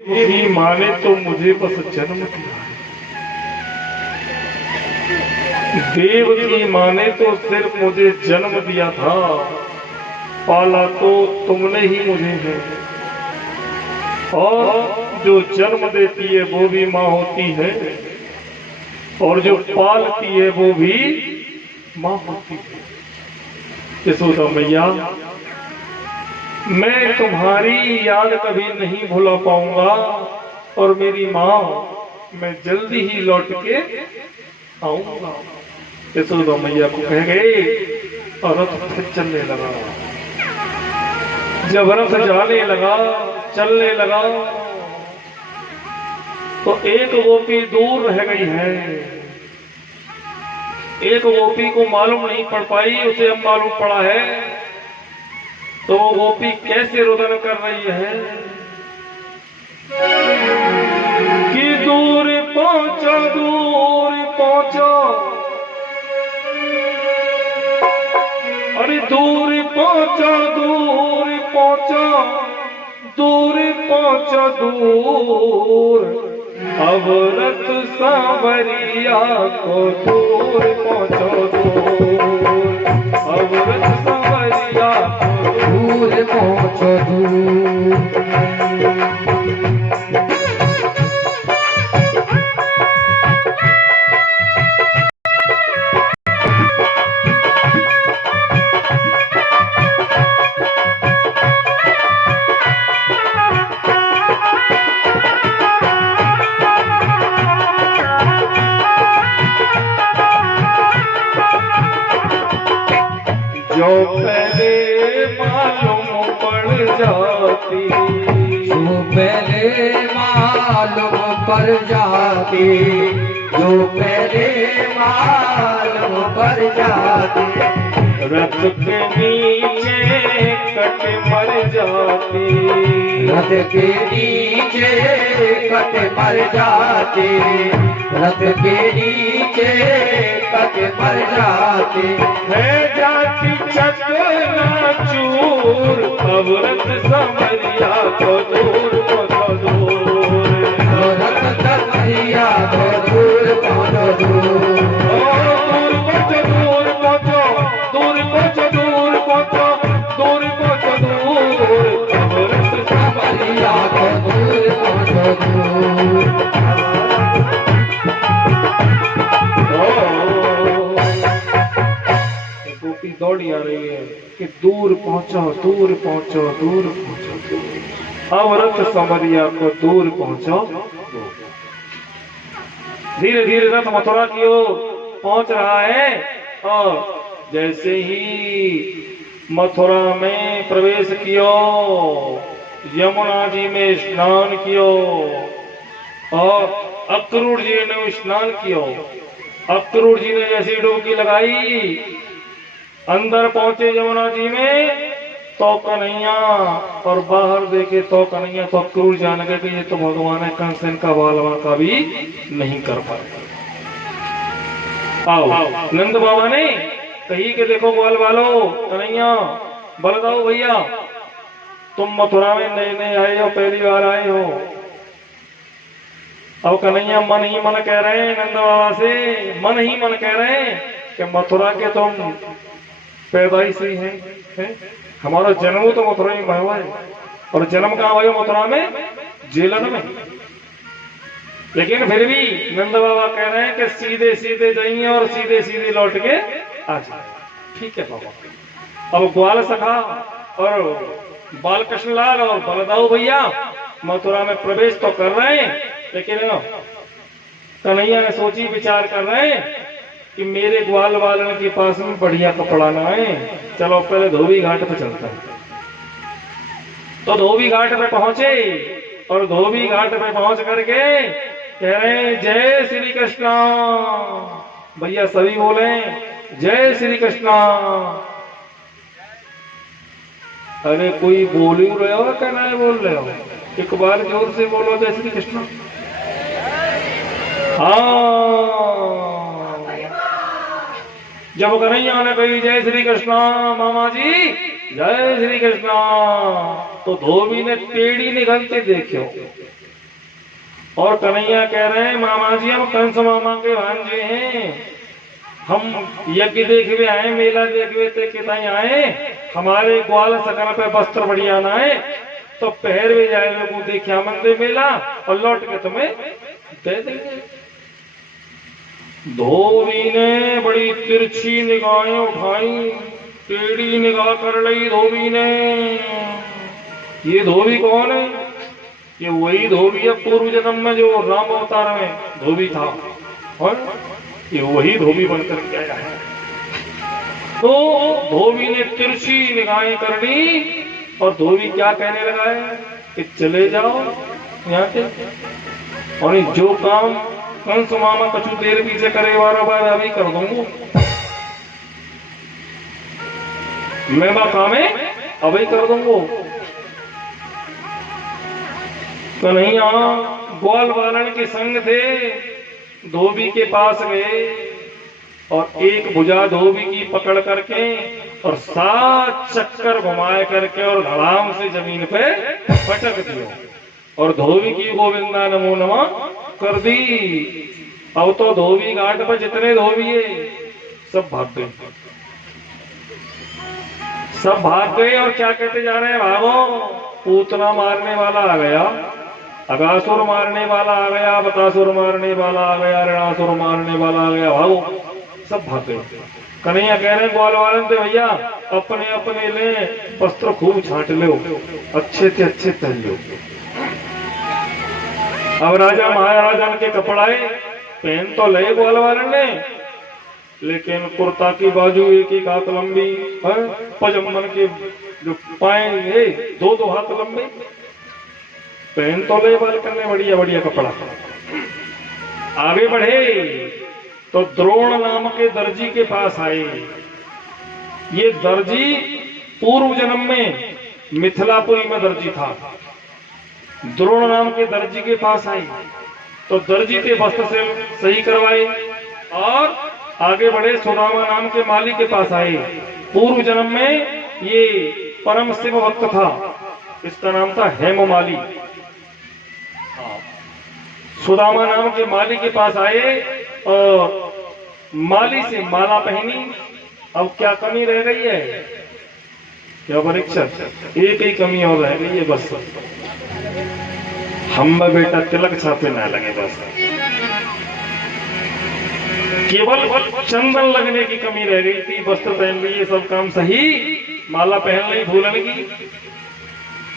मेरी माँ ने तो मुझे बस जन्म दिया है। देव की माँ ने तो सिर्फ मुझे जन्म दिया था, पाला तो तुमने ही मुझे है। और जो जन्म देती है वो भी माँ होती है, और जो पालती है वो भी माँ होती है। यशोदा मैया, मैं तुम्हारी याद कभी नहीं भुला पाऊंगा, और मेरी माँ मैं जल्दी ही लौट के आऊंगा। यशोदा मैया को कह गए और रथ फिर चलने लगा। जब रथ जाने लगा, चलने लगा, तो एक गोपी दूर रह गई है। एक गोपी को मालूम नहीं पड़ पाई, उसे अब मालूम पड़ा है। तो वो गोपी कैसे रुदन कर रही है कि दूर पहुंचो, दूर पहुंचो, अरे दूर पहुंचो, दूर पहुंचो, दूर पहुंचो, दूर, अब रथ सांवरिया को दूर पहुंचो, दूर, अब रथ सांवरिया दूर पहुंचो दूर। जो पहले मालूम पड़ जाती, जो पहले मालूम पड़ जाती, जो पहले मालूम पड़ जाती, रथ के नीचे कट मर जाती, रथ के नीचे कट मर जाती, रथ के नीचे कट मर जाती, है जाती चकनाचूर, अब रथ सांवरिया को दूर पहुंचो, दूर, रथ सांवरिया को दूर पहुंचो, दूर, दूर पहुंचो, दूर पहुंचो, दूर पहुंचो, दूर पहुंचो, दूर पहुंचो, दूर, अब रथ सांवरिया को दूर पहुंचो, दूर। गोपी दौड़ी आ रही है कि दूर पहुंचो, दूर पहुंचो, दूर पहुंचो, अब रथ सांवरिया को दूर पहुंचो। धीरे धीरे रथ मथुरा की ओर पहुंच रहा है, और जैसे ही मथुरा में प्रवेश कियो, यमुना जी में स्नान कियो, और अक्रूर जी ने स्नान कियो। अक्रूर जी ने जैसी डुबकी लगाई, अंदर पहुंचे यमुना जी में, तो कन्हैया, और बाहर देखे तो कन्हैया, तो अक्रूर जान गए कि ये तो भगवान है, कंसन का बालवा का भी नहीं कर पाए। आओ, नंद बाबा ने कही कि देखो ग्वाल वालो, कन्हैया, बलदाऊ भैया, तुम मथुरा में नए नए आए हो, पहली बार आए हो। अब कन्हैया मन ही मन कह रहे हैं नंद बाबा से, मन ही मन कह रहे हैं कि मथुरा के तुम पैदाइश ही हैं, हमारा जन्म तो मथुरा में हुआ है, और जन्म कहाँ हुआ है? मथुरा में, जेलन में। लेकिन फिर भी नंद बाबा कह रहे हैं कि सीधे सीधे जाइए और सीधे सीधे लौट के आ जाए। ठीक है बाबा। अब ग्वाल सखा और बाल कृष्ण लाल और बलदाऊ भैया मथुरा में प्रवेश तो कर रहे हैं, लेकिन कन्हैया ने सोची विचार कर रहे हैं कि मेरे ग्वाल वालन के पास में बढ़िया कपड़ा ना है, चलो पहले धोबी घाट पे चलता है। तो धोबी घाट पे पहुंचे, और धोबी घाट पे पहुंच करके कह रहे हैं जय श्री कृष्णा। भैया सभी बोले जय श्री कृष्णा। अरे कोई बोल ही रहे हो, क्या नहीं बोल रहे हो? एक बार जोर से बोलो जय श्री कृष्णा। हाँ, जब कन्हैया ने कही जय श्री कृष्णा मामा जी, जय श्री कृष्ण। तो धोबी ने टेढ़ी निकलते देखो और कन्हैया कह रहे हैं मामा जी हम कंस मामा के भांजे हैं, हम यज्ञ देखवे आए, मेला देखवे ते किताई आए, हमारे ग्वाल सकल पे वस्त्र बढ़िया ना है तो पहरवे जाए लोगों देखिया मंदिर मेला और लौट के तुम्हें दे देंगे। धोबी ने बड़ी तिरछी निगाहें उठाई, टेढ़ी निगाह कर ली धोबी ने। ये धोबी कौन है? ये वही धोबी है पूर्व जन्म में जो राम अवतार में धोबी था, और ये वही धोबी बनकर के आया है। तो धोबी ने तिरछी निगाहें कर ली और धोबी क्या कहने लगा है कि चले जाओ यहाँ से, और जो काम कंस मामा कछु देर पीछे करे बार बार अभी कर दूंगा, मैं बा काम है अभी कर दूंगा। कन्हैया ग्वाल बालन के संग थे, धोबी के पास गए और एक भुजा धोबी की पकड़ करके और 7 चक्कर घुमाए करके और धड़ाम से जमीन पे पटक दियो और धोबी की गोविंदा नमो नमः कर दी। अब तो धोबी घाट पर जितने धोबी है सब भाग गए, सब भाग गए और क्या कहते जा रहे हैं, भागो, पूतना मारने वाला आ गया, अगासुर मारने वाला आ गया, बकासुर मारने वाला आ गया, ऋणासुर मारने वाला आ गया, भागो। सब भाग गए। कन्हैया कह रहे हैं ग्वाल वालन थे भैया अपने अपने ले वस्त्र खूब छांट लो, अच्छे से अच्छे पहन लो। अब राजा महाराजा के कपड़ाए पहन तो ले ग्वाल वालन ने, लेकिन कुर्ता की बाजू एक एक हाथ लंबी है, पजम्मन के जो पाए है 2-2 हाथ लंबे, पहन तो ले बाल करने बढ़िया बढ़िया कपड़ा। आगे बढ़े तो द्रोण नाम के दर्जी के पास आए। ये दर्जी पूर्व जन्म में मिथिलापुरी में दर्जी था। द्रोण नाम के दर्जी के पास आए तो दर्जी के वस्त्र से सही करवाए और आगे बढ़े सुदामा नाम के माली के पास आए। पूर्व जन्म में ये परम शिव भक्त था, इसका नाम था हेममाली। सुदामा नाम के माली के पास आए और माली से माला पहनी। अब क्या कमी रह गई है? क्या परीक्षा? एक ही कमी और रह गई है बस, हम बेटा तिलक छापे ना लगे, बस केवल चंदन लगने की कमी रह गई थी। वस्त्र पहन लिए, सब काम सही, माला पहन ली भूलन की,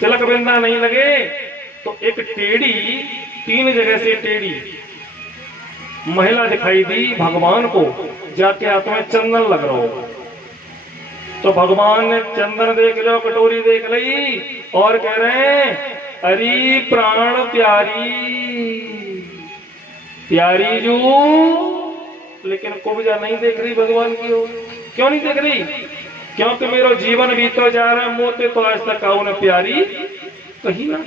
तिलक बिंदा नहीं लगे तो एक टेढ़ी, 3 जगह से टेढ़ी महिला दिखाई दी भगवान को, जाके हाथ में चंदन लग रहा हो। तो भगवान ने चंदन देख लो, कटोरी देख ली और कह रहे हैं अरे प्राण प्यारी प्यारी जू, लेकिन कुब्जा नहीं देख रही भगवान की ओर। क्यों नहीं देख रही? क्योंकि मेरा जीवन बीतो जा रहा है, मोते तो आज तक आओ न प्यारी कहीं ना,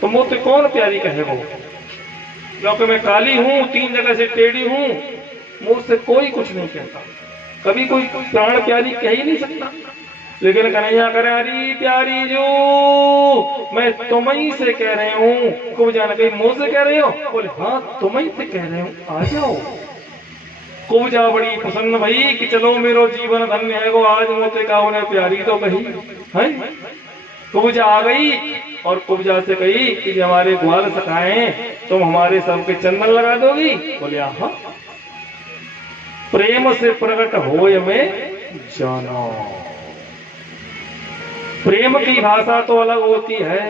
तो मोते कौन प्यारी कहे वो? क्योंकि मैं काली हूँ, 3 जगह से टेढ़ी हूँ, मुझसे कोई कुछ नहीं कहता, कभी कोई प्राण प्यारी कह ही नहीं सकता। लेकिन कन्हैया करे अरे प्यारी जो, मैं तुम्ही से कह रहे हूँ। कुब्जा ने कही मुझसे कह रहे हो? बोले हाँ तुम्ही से कह रहे हूँ, आ जाओ। कुब्जा बड़ी प्रसन्न भई कि चलो मेरो जीवन धन्य है वो, आज मोते का उन्हें प्यारी तो कही है। कुब्जा आ गई और कुब्जा से कही कि हमारे ग्वाल सखाए तुम हमारे सबके चंदन लगा दोगी? बोले हाँ। प्रेम से प्रकट होय में जाना, प्रेम की भाषा तो अलग होती है।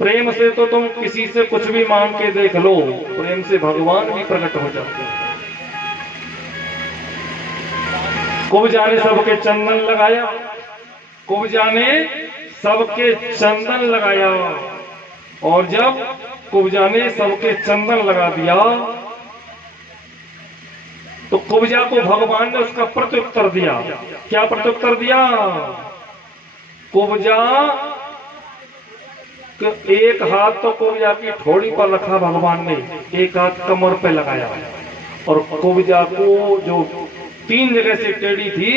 प्रेम से तो तुम किसी से कुछ भी मांग के देख लो, प्रेम से भगवान भी प्रकट हो जाते हैं। कुब्जा ने सबके चंदन लगाया, कुब्जा ने सबके चंदन लगाया, और जब कुब्जा ने सबके चंदन लगा दिया तो कुब्जा को भगवान ने उसका प्रत्युत्तर दिया। क्या प्रत्युत्तर दिया? कुब्जा एक हाथ तो कुब्जा की ठोड़ी पर रखा भगवान ने, एक हाथ कमर पे लगाया, और कुब्जा को जो 3 जगह से टेढ़ी थी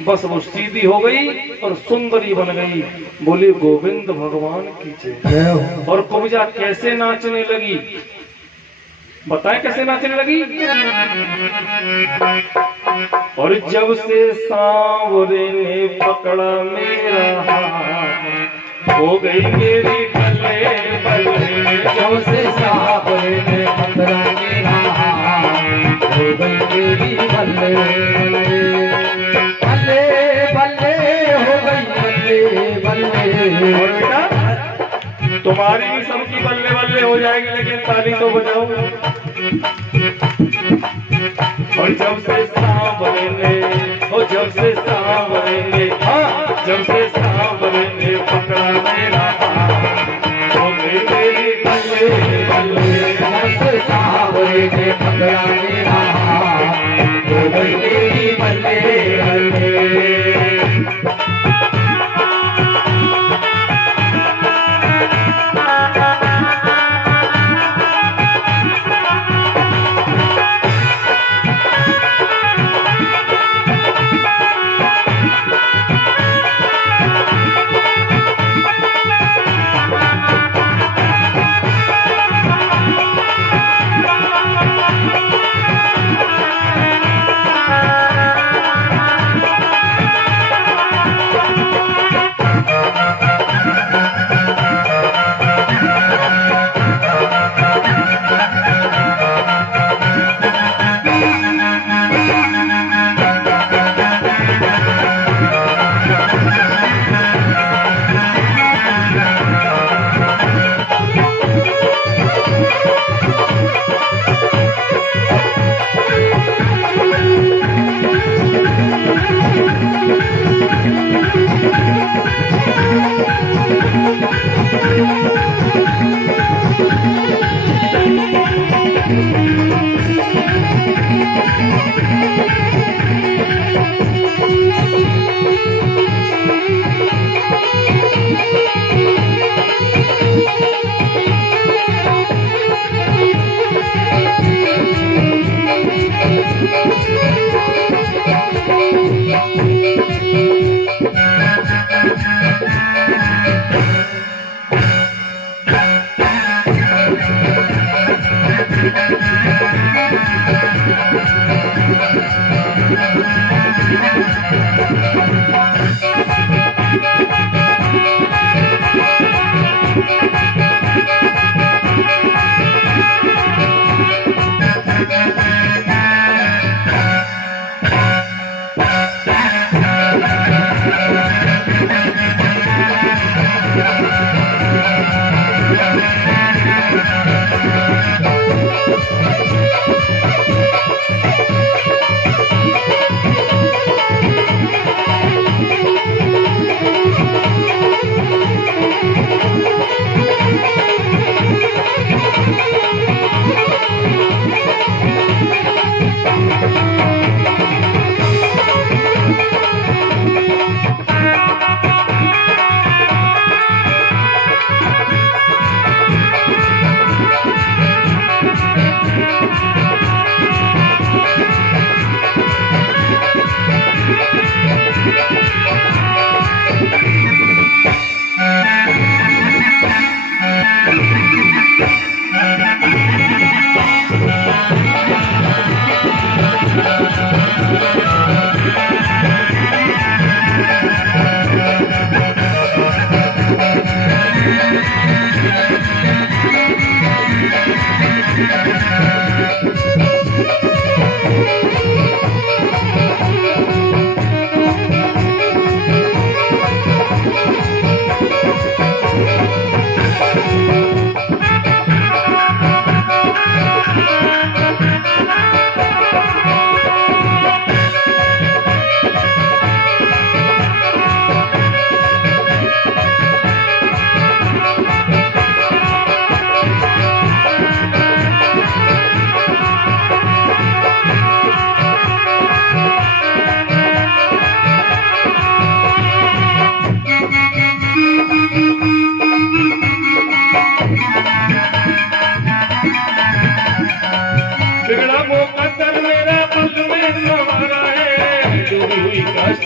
बस वो सीधी हो गई और सुंदरी बन गई। बोले गोविंद भगवान की जय। और कुब्जा कैसे नाचने लगी, बताए कैसे नाचने लगी। और जब से सांवरे ने पकड़ा मेरा हाथ, हो गई मेरी बल्ले बल्ले। जब से सांवरे ने पकड़ा मेरा हाथ, हो गई मेरी बल्ले बल्ले बल्ले बल्ले, हो गई बल्ले बल्ले। और बेटा तुम्हारी भी सबकी बल्ले बल्ले हो जाएगी, लेकिन ताली तो बजाओ। और जब से सांवरे ने, ओ जब से सांवरे ने, हाँ जब से सांवरे ने पकड़ा मेरा हाथ, हो गई मेरी बल्ले बल्ले। जब से सांवरे ने पकड़ा मेरा हाथ, हो गई मेरी बल्ले बल्ले।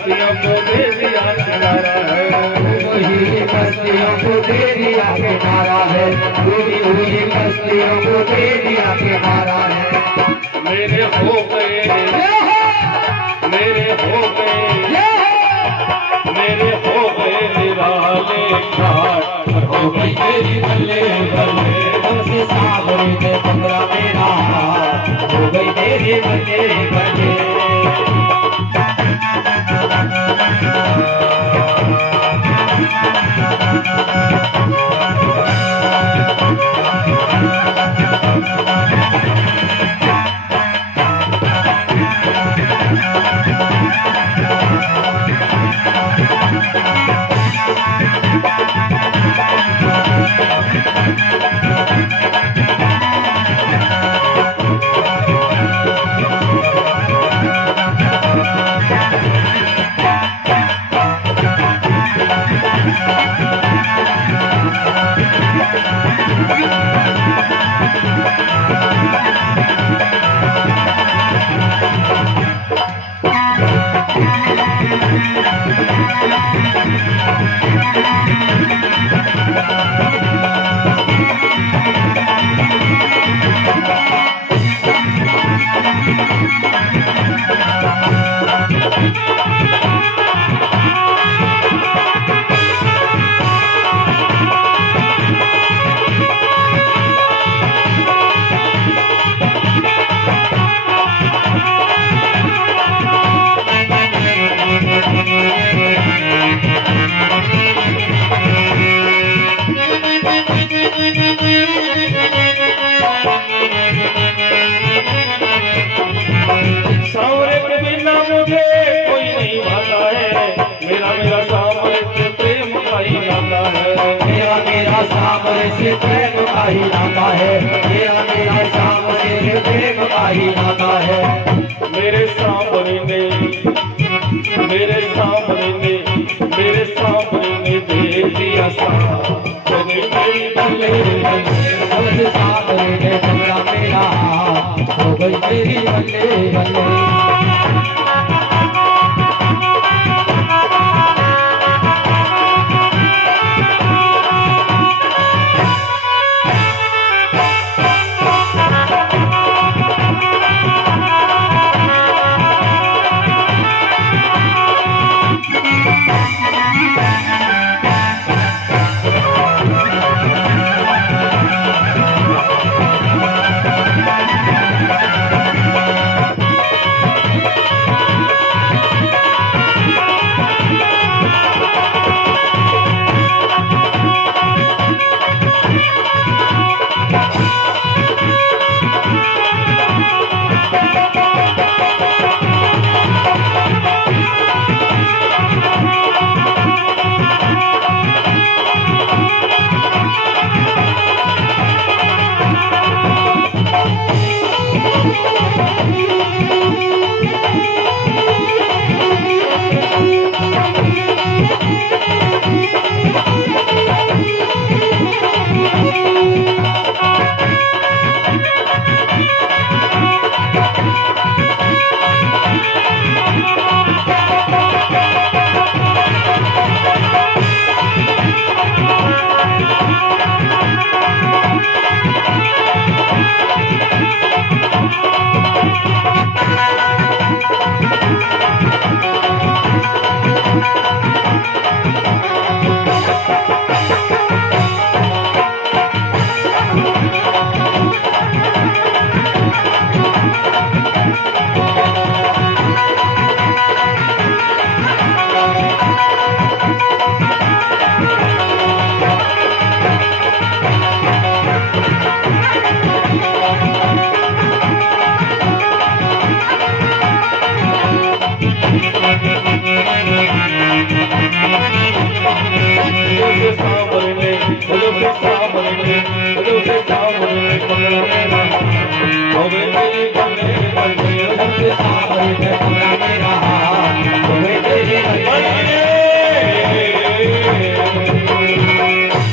मस्तियों को दे दिया किनारा है, हुई मस्तियों को दे दिया किनारा है, हुई हुई मस्तियों को दे दिया किनारा है। मेरे हो गए, मेरे हो गए, मेरे हो गए निराले घाट, हो गई मेरी बल्ले बल्ले, हमसे सावरी ने पकड़ा मेरा हाथ, हो गई मेरी बल्ले बल्ले। सांवरे के बिना मुझे कोई नहीं भाता है, मेरा मेरा सांवरे से प्रेम का ही नाता है, मेरा मेरा सावरे से प्रेम का ही नाता है, मेरा मेरा सावरे से प्रेम का ही नाता है। मेरे सांवरे ने, मेरे सांवरे ने, मेरे सांवरे ने दे दिया साथ, तो मेरी बल्ले बल्ले, हमसे सावरे ने पकड़ा मेरा हाथ, हो गई मेरी बल्ले बल्ले।